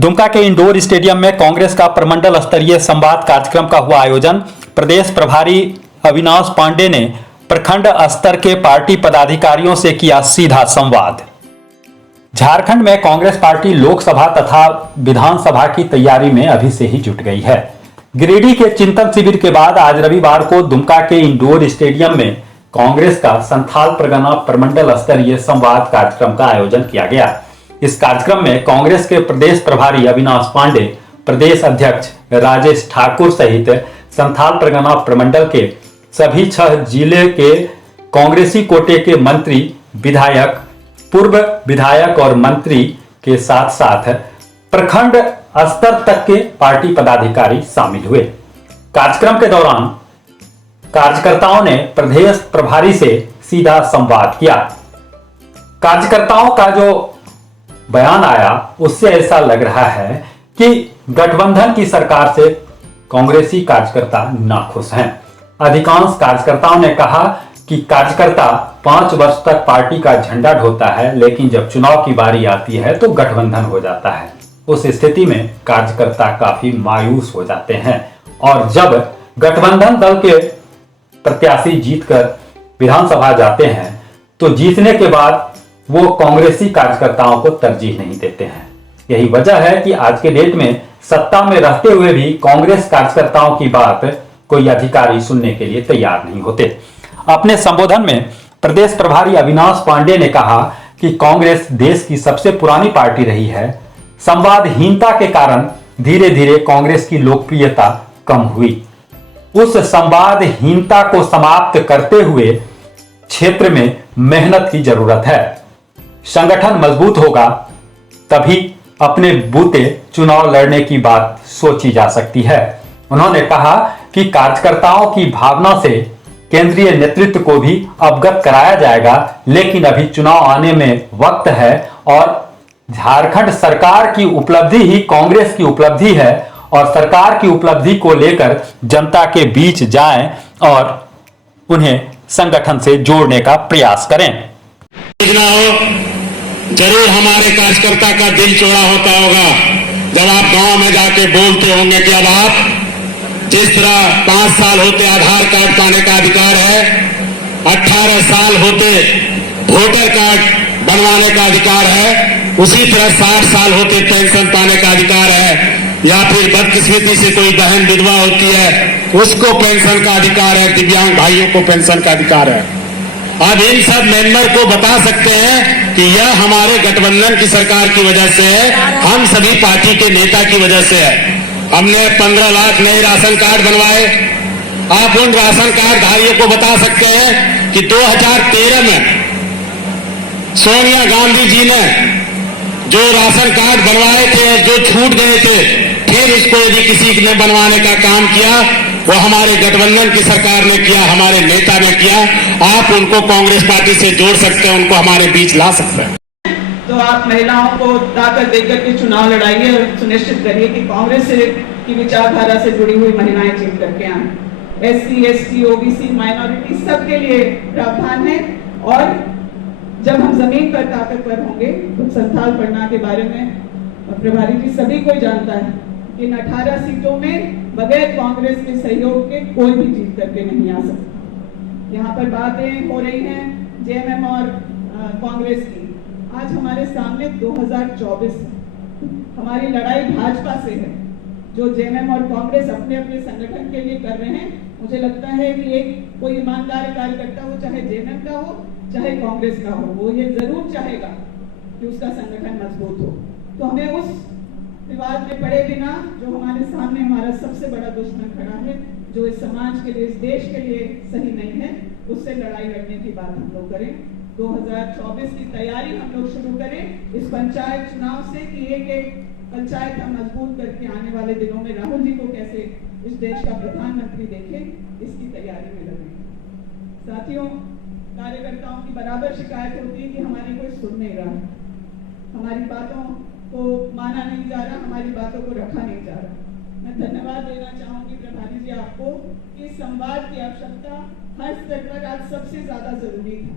दुमका के indoor stadium में कांग्रेस का प्रमंडल स्तरीय संवाद कार्यक्रम का हुआ आयोजन। प्रदेश प्रभारी अविनाश पांडे ने प्रखंड स्तर के पार्टी पदाधिकारियों से किया सीधा संवाद। झारखंड में कांग्रेस पार्टी लोकसभा तथा विधानसभा की तैयारी में अभी से ही जुट गई है। गिरिडीह के चिंतन शिविर के बाद आज रविवार को दुमका के इंडोर स्टेडियम में कांग्रेस का संथाल परगना प्रमंडल स्तरीय संवाद कार्यक्रम का आयोजन किया गया। इस कार्यक्रम में कांग्रेस के प्रदेश प्रभारी अविनाश पांडे, प्रदेश अध्यक्ष राजेश ठाकुर सहित संथाल परगना प्रमंडल के सभी 6 जिले के कांग्रेसी कोटे के मंत्री, विधायक, पूर्व विधायक और मंत्री के साथ साथ प्रखंड स्तर तक के पार्टी पदाधिकारी शामिल हुए। कार्यक्रम के दौरान कार्यकर्ताओं ने प्रदेश प्रभारी से सीधा संवाद किया। कार्यकर्ताओं का जो बयान आया उससे ऐसा लग रहा है कि गठबंधन की सरकार से कांग्रेसी कार्यकर्ता नाखुश हैं। अधिकांश कार्यकर्ताओं ने कहा कि कार्यकर्ता 5 वर्ष तक पार्टी का झंडा ढोता है, लेकिन जब चुनाव की बारी आती है तो गठबंधन हो जाता है। उस स्थिति में कार्यकर्ता काफी मायूस हो जाते हैं और जब गठबंधन दल के प्रत्याशी जीतकर विधानसभा जाते हैं तो जीतने के बाद वो कांग्रेसी कार्यकर्ताओं को तरजीह नहीं देते हैं। यही वजह है कि आज के डेट में सत्ता में रहते हुए भी कांग्रेस कार्यकर्ताओं की बात कोई अधिकारी सुनने के लिए तैयार नहीं होते। अपने संबोधन में प्रदेश प्रभारी अविनाश पांडे ने कहा कि कांग्रेस देश की सबसे पुरानी पार्टी रही है। संवादहीनता के कारण धीरे धीरे कांग्रेस की लोकप्रियता कम हुई। उस संवादहीनता को समाप्त करते हुए क्षेत्र में मेहनत की जरूरत है। संगठन मजबूत होगा तभी अपने बूते चुनाव लड़ने की बात सोची जा सकती है। उन्होंने कहा कि कार्यकर्ताओं की भावना से केंद्रीय नेतृत्व को भी अवगत कराया जाएगा, लेकिन अभी चुनाव आने में वक्त है और झारखंड सरकार की उपलब्धि ही कांग्रेस की उपलब्धि है और सरकार की उपलब्धि को लेकर जनता के बीच जाएं और उन्हें संगठन से जोड़ने का प्रयास करें। जरूर हमारे कार्यकर्ता का दिल चौड़ा होता होगा जब आप गांव में जाके बोलते होंगे कि अब आप जिस तरह 5 साल होते आधार कार्ड पाने का अधिकार है, 18 साल होते वोटर कार्ड बनवाने का अधिकार है, उसी तरह 60 साल होते पेंशन पाने का अधिकार है, या फिर बदकिस्मती से कोई बहन विधवा होती है उसको पेंशन का अधिकार है, दिव्यांग भाइयों को पेंशन का अधिकार है। अब इन सब मेंबर को बता सकते हैं कि यह हमारे गठबंधन की सरकार की वजह से है, हम सभी पार्टी के नेता की वजह से है। हमने 15 लाख नए राशन कार्ड बनवाए। आप उन राशन कार्ड धारियों को बता सकते हैं कि 2013 में सोनिया गांधी जी ने जो राशन कार्ड बनवाए थे और जो छूट गए थे, फिर उसको यदि किसी ने बनवाने का काम किया वो हमारे गठबंधन की सरकार ने किया, हमारे नेता ने किया। आप उनको कांग्रेस पार्टी से जोड़ सकते हैं, उनको हमारे बीच ला सकते हैं। तो आप महिलाओं को ताकत देकर के चुनाव लड़ाइए और सुनिश्चित करिए कि कांग्रेस की विचारधारा से जुड़ी हुई महिलाएं जीत करके आए। SC, ST, OBC, माइनॉरिटी सबके लिए प्रावधान है और जब हम जमीन पर ताकतवर होंगे तो संथाल परगना के बारे में प्रभारी जी सभी कोई जानता है कि इन 18 सीटों में बगैर कांग्रेस के सहयोग के कोई भी जीत करके नहीं आ सकता। यहाँ पर बातें हो रही हैं JMM और कांग्रेस की। आज हमारे सामने 2024 है। हमारी लड़ाई भाजपा से है। जो JMM और कांग्रेस अपने अपने संगठन के लिए कर रहे हैं, मुझे लगता है कि एक कोई ईमानदार कार्यकर्ता हो, चाहे JMM का हो चाहे कांग्रेस का हो, वो ये जरूर चाहेगा कि उसका संगठन मजबूत हो। तो हमें उस विवाद में पड़े बिना जो हमारे सामने हमारा सबसे बड़ा दुश्मन खड़ा है, जो इस समाज के लिए, इस देश के लिए सही नहीं है, उससे लड़ाई लड़ने की बात हम लोग करें। 2024 की तैयारी हम लोग शुरू करें इस पंचायत चुनाव से कि एक एक पंचायत हम मजबूत करके आने वाले दिनों में राहुल जी को कैसे इस देश का प्रधानमंत्री देखें, इसकी तैयारी में लगे। साथियों, कार्यकर्ताओं की बराबर शिकायत होती है कि हमारी कोई सुन नहीं रहा, हमारी बातों को माना नहीं जा रहा, हमारी बातों को रखा नहीं जा रहा। मैं धन्यवाद देना चाहूंगी प्रभारी जी आपको कि संवाद की आवश्यकता हर स्तर पर आज सबसे ज्यादा जरूरी है।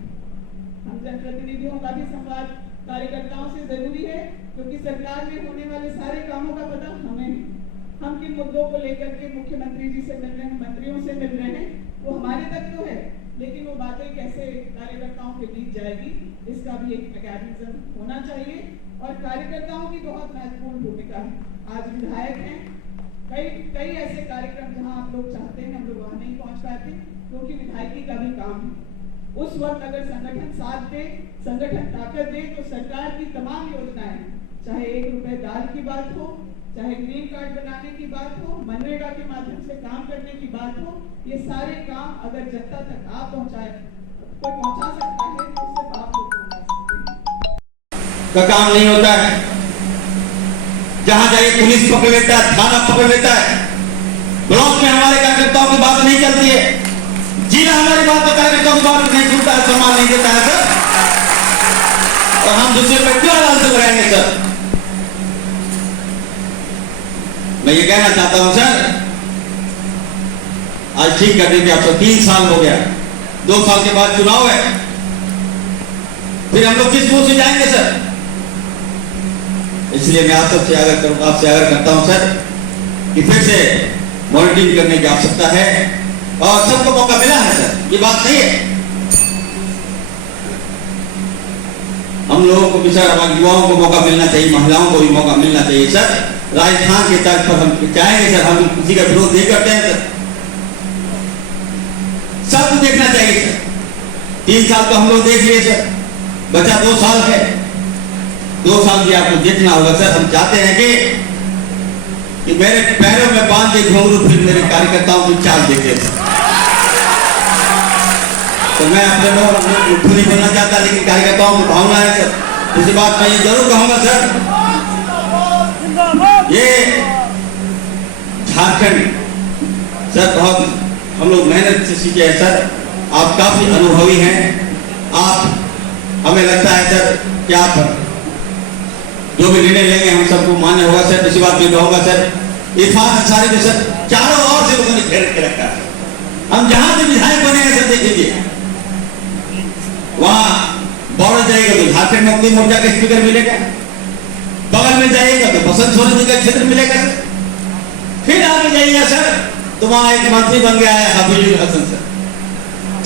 हम जनप्रतिनिधियों का भी संवाद कार्यकर्ताओं से जरूरी है, क्योंकि सरकार में होने वाले सारे कामों का पता हमें है। हम किन मुद्दों को लेकर के मुख्यमंत्री जी से मिल रहे हैं, मंत्रियों से मिल रहे हैं, वो हमारे तक तो है, लेकिन वो बातें कैसे कार्यकर्ताओं के बीच जाएगी, इसका भी एक मैकेनिज्म होना चाहिए। और कार्यकर्ताओं की बहुत महत्वपूर्ण भूमिका है। आज विधायक हैं, कई ऐसे कार्यक्रम जहां आप लोग चाहते हैं हम लोग वहां नहीं पहुंच पाते, क्योंकि विधायकी का भी काम है। उस वक्त अगर संगठन साथ दे, संगठन ताकत दे, तो सरकार की तमाम योजनाएं, चाहे 1 रुपए दाल की बात हो, चाहे ग्रीन कार्ड बनाने की बात हो, मनरेगा के माध्यम से काम करने की बात हो, ये सारे काम अगर जनता तक आप कोई पहुंचा सकता है तो सिर्फ आप लोग पहुंचा सकते हैं। का काम नहीं होता है। जहां जाइए पुलिस पकड़ लेता है, थाना पकड़ लेता है, ब्लॉक में हमारे कार्यकर्ताओं की बात नहीं चलती है, जिला हमारी बात तो कार्यकर्ताओं की बात नहीं सुनता है, सम्मान नहीं देता है सर। और हम दूसरे पे क्यों आराम से लगाएंगे सर? मैं ये कहना चाहता हूं सर, आज ठीक करने के आपको 3 साल हो गया, 2 साल के बाद चुनाव है, फिर हम लोग किस मुंह से जाएंगे सर? इसलिए मैं आपसे आग्रह करता हूं सर कि फिर से मॉनिटरिंग करने की आवश्यकता है, और सबको मौका मिला है सर, ये बात नहीं है। हम लोगों को विचार, हमारे युवाओं को मौका मिलना चाहिए, महिलाओं को भी मौका मिलना चाहिए सर। राजस्थान के तर्ज पर हम चाहेंगे सर, हम किसी का विरोध नहीं करते हैं सर, सबको देखना चाहिए सर। 3 साल तो हम लोग देख लिए सर, बचा 2 साल है, 2 साल भी आपको देखना होगा सर। हम चाहते हैं कि मेरे पैरों में बांध के घुंघरू फिर मेरे कार्यकर्ताओं की चाल देखे सर। तो मैं अपने लोग नहीं बोलना चाहता, लेकिन कार्यकर्ताओं को भावना है सर। दूसरी बात मैं ये जरूर कहूंगा सर, ये झारखंड सर बहुत हम लोग मेहनत से सीखे हैं सर, आप काफी अनुभवी हैं, आप हमें लगता है सर कि आप जो भी निर्णय लेंगे हम सबको मान्य होगा सर। इसी बात में कहूंगा सर, इरफान अंसारी को सर चारों ओर से लोगों ने घेर के रखा है। हम जहां से विधायक बने हैं सर, देख लीजिए वहां बॉर्डर जाएगा तो झारखंड मुक्ति मोर्चा का स्पीकर मिलेगा, बगल में जाइएगा तो बसंत सोरेन जी का क्षेत्र मिलेगा सर, फिर आगे जाइएगा सर तो वहां एक मंत्री बन गया है हबीबुल हसन सर।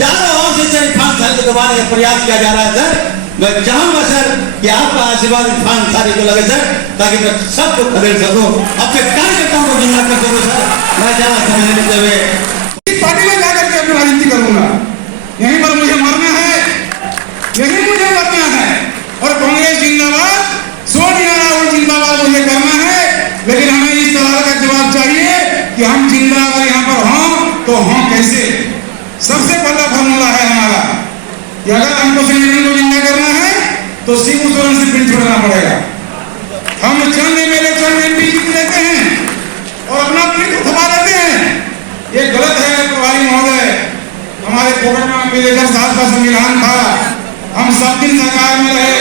चारों ओर से सर इरफान अंसारी को दबाने का प्रयास किया जा रहा है सर। मैं चाहूंगा सर कि आपका आशीर्वाद इरफान अंसारी को लगे सर, ताकि मैं सबको खदेड़ सकूं, अपने कार्यकर्ताओं को जिम्मा कर सकूं सर। मैं ज्यादा समय लेते हुए इस पार्टी में जाकर के अपनी राजनीति करूंगा, यहीं पर मुझे मरना है, यही मुझे मरना है। और कांग्रेस जिंदाबाद, सोनिया राहुल जिंदाबाद मुझे करना है, लेकिन हमें इस सवाल का जवाब चाहिए कि हम जिंदा अगर यहाँ पर हों तो हों कैसे। सबसे पहला फॉर्मूला है हमारा कि अगर हमको संगठन को जिंदा करना है तो शिबू सोरेन से पिन छोड़ना पड़ेगा। हम चंद एमएलए चंद एमपी जीत लेते हैं और अपना पिन थमा देते हैं, ये गलत है प्रभारी महोदय। हमारे पॉकेट में अम्बेडकर साहब का संविधान था, हम सब दिन सरकार में रहे,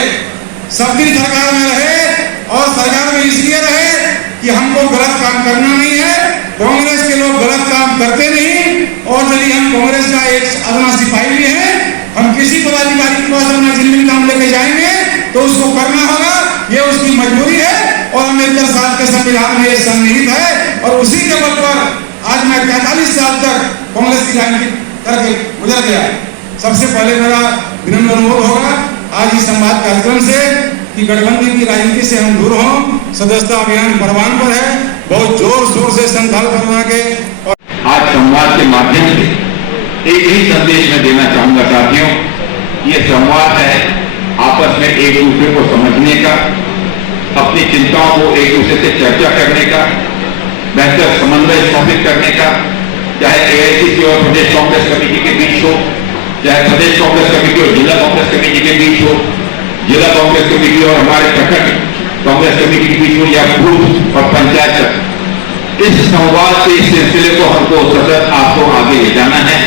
सब दिन सरकार में रहे, और सरकार में इसलिए रहे कि हमको गलत काम करना नहीं है। कांग्रेस के लोग गलत काम करते नहीं, और यदि हम कांग्रेस का एक अदना सिपाही भी है, हम किसी पदाधिकारी के पास अपना जिम्मेदारी काम लेके जाएंगे तो उसको करना होगा, ये उसकी मजबूरी है। और अम्बेडकर साहब के संविधान में ये सन्निहित है, और उसी के बल पर आज मैं 45 साल तक कांग्रेस की राजनीति करके गुजर गया। सबसे पहले मेरा विनम्र अनुरोध होगा आज इस संवाद कार्यक्रम से कि गठबंधन की राजनीति से हम दूर हों। सदस्यता अभियान परवान पर है, बहुत जोर शोर से संकल्प करवा के आज संवाद के माध्यम से एक ही संदेश मैं देना चाहूंगा साथियों, ये संवाद है आपस में एक दूसरे को समझने का, अपनी चिंताओं को एक दूसरे से चर्चा करने का, बेहतर समन्वय स्थापित करने का, चाहे एआईसीसी और प्रदेश कांग्रेस कमेटी के बीच हो, चाहे प्रदेश कांग्रेस कमेटी और जिला कांग्रेस कमेटी के बीच हो, जिला कांग्रेस कमेटी और हमारे प्रखंड कांग्रेस कमेटी के बीच हो, या बूथ और पंचायत तक। इस संवाद के इस सिलसिले को हमको सतत आपको आगे ले जाना है।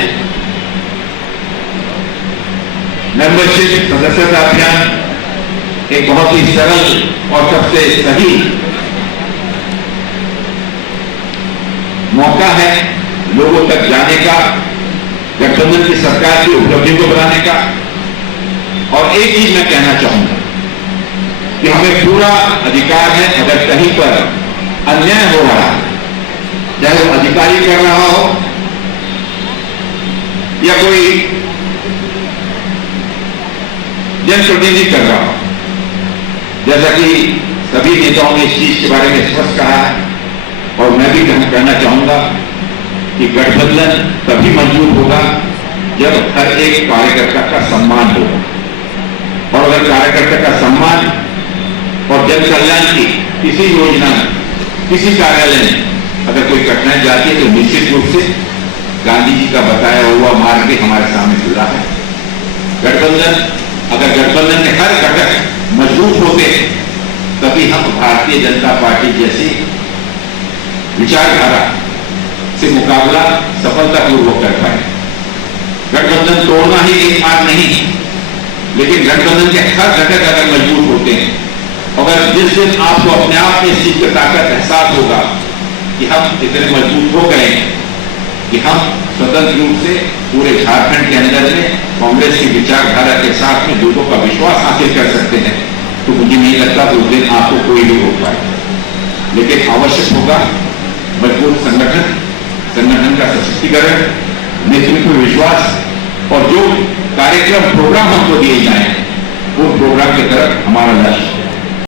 मेंबरशिप सदस्यता अभियान एक बहुत ही सरल और सबसे सही मौका है लोगों तक जाने का, गठबंधन की सरकार की उपलब्धियों को बढ़ाने का। और एक चीज मैं कहना चाहूंगा, कि हमें पूरा अधिकार है, अगर कहीं पर अन्याय हो रहा है, चाहे वो अधिकारी कर रहा हो या कोई जनप्रतिनिधि कर रहा हो, जैसा कि सभी नेताओं ने इस चीज के बारे में स्पष्ट कहा है और मैं भी कहना चाहूंगा कि गठबंधन तभी मजबूत होगा जब हर एक कार्यकर्ता का सम्मान होगा, और अगर कार्यकर्ता का सम्मान और जन कल्याण की किसी योजना में, किसी कार्यालय में अगर कोई कठिनाई जाती है तो निश्चित रूप से गांधी जी का बताया हुआ मार्ग भी हमारे सामने खुला है। अगर गठबंधन के हर घटक मजबूत होते तभी हम भारतीय जनता पार्टी जैसी विचारधारा से मुकाबला सफलतापूर्वक कर पाए। गठबंधन तोड़ना ही एक मार्ग नहीं, लेकिन गठबंधन के हर घटक अगर मजबूत होते हैं, अगर जिस दिन आपको अपने आप में इस चीज का ताकत एहसास होगा कि हम इतने मजबूत हो गए कि हम स्वतंत्र रूप से पूरे झारखंड के अंदर में कांग्रेस की विचारधारा के साथ में लोगों का विश्वास हासिल कर सकते हैं, तो मुझे नहीं लगता उस दिन आपको कोई भी रोक पाए। लेकिन आवश्यक होगा मजबूत संगठन का सशक्तिकरण, नेतृत्व विश्वास और जो कार्यक्रम प्रोग्राम हमको दिए जाए उन प्रोग्राम की तरफ हमारा लक्ष्य